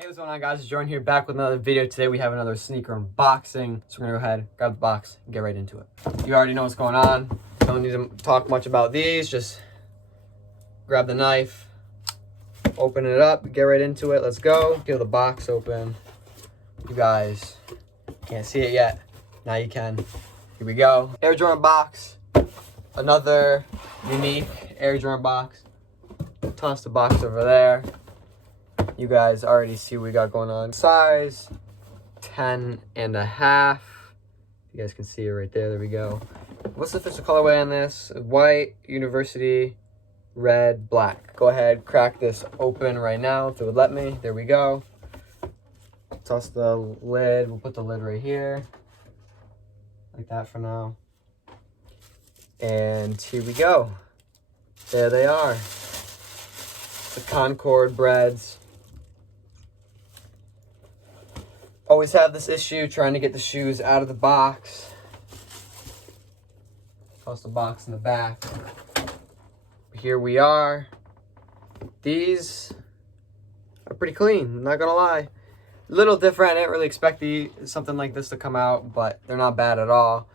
Hey, what's going on, guys? It's Jordan here, back with another video. Today we have another sneaker unboxing. So we're gonna go ahead, grab the box, and get right into it. You already know what's going on. Don't need to talk much about these. Just grab the knife, open it up, get right into it. Let's go. Peel the box open. You guys can't see it yet. Now you can. Here we go. Air Jordan box. Another unique Air Jordan box. Toss the box over there. You guys already see what we got going on. Size 10.5. You guys can see it right there. There we go. What's the official colorway on this? White, university, red, black. Go ahead, crack this open right now if it would let me. There we go. Toss the lid. We'll put the lid right here. Like that for now. And here we go. There they are. The Concord Breds. Always have this issue trying to get the shoes out of the box. Toss the box in the back. Here we are. These are pretty clean, I'm not gonna lie. A little different. I didn't really expect something like this to come out, but they're not bad at all.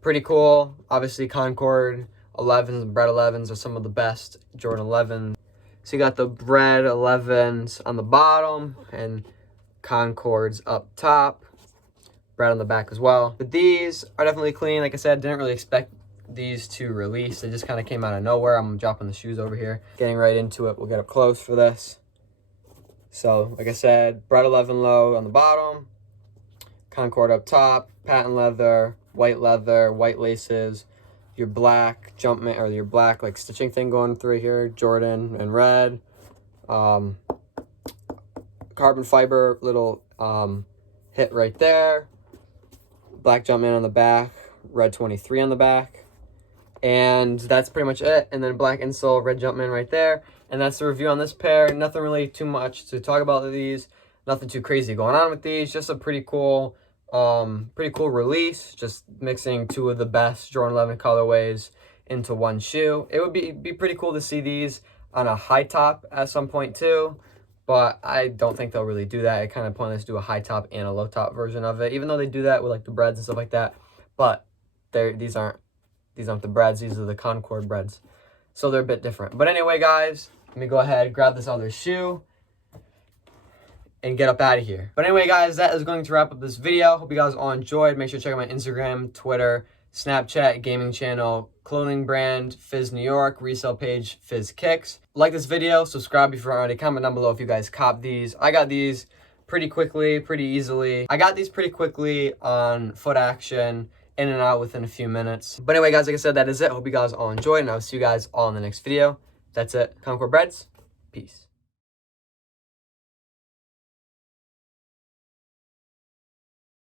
Pretty cool. Obviously, Concord 11s and Bred 11s are some of the best Jordan 11s. So you got the Bred 11s on the bottom and Concords up top, Bred on the back as well. But these are definitely clean. Like I said, didn't really expect these to release. They just kind of came out of nowhere. I'm dropping the shoes over here. Getting right into it. We'll get up close for this. So, like I said, Bred 11 low on the bottom, Concord up top, patent leather, white laces, your black Jumpman, or your black like stitching thing going through here, Jordan and red. Carbon fiber little hit right there, black Jumpman on the back, red 23 on the back, and that's pretty much it. And then black insole, red Jumpman right there. And that's the review on this pair. Nothing really too much to talk about these, nothing too crazy going on with these. Just a pretty cool release, just mixing two of the best Jordan 11 colorways into one shoe. It would be pretty cool to see these on a high top at some point too. But I don't think they'll really do that. It kind of pointless to do a high top and a low top version of it, even though they do that with like the Breds and stuff like that. But these aren't the Breds. These are the Concord Breds, so they're a bit different. But anyway, guys, let me go ahead, grab this other shoe, and get up out of here. But anyway, guys, that is going to wrap up this video. Hope you guys all enjoyed. Make sure to check out my Instagram, Twitter, Snapchat, gaming channel, clothing brand, Fizz New York, resale page, Fizz Kicks. Like this video, subscribe if you're already, comment down below if you guys cop these. I got these pretty quickly, pretty easily. I got these pretty quickly on Foot Action, in and out within a few minutes. But anyway, guys, like I said, that is it. Hope you guys all enjoyed, and I'll see you guys all in the next video. That's it. Concord Breds, peace.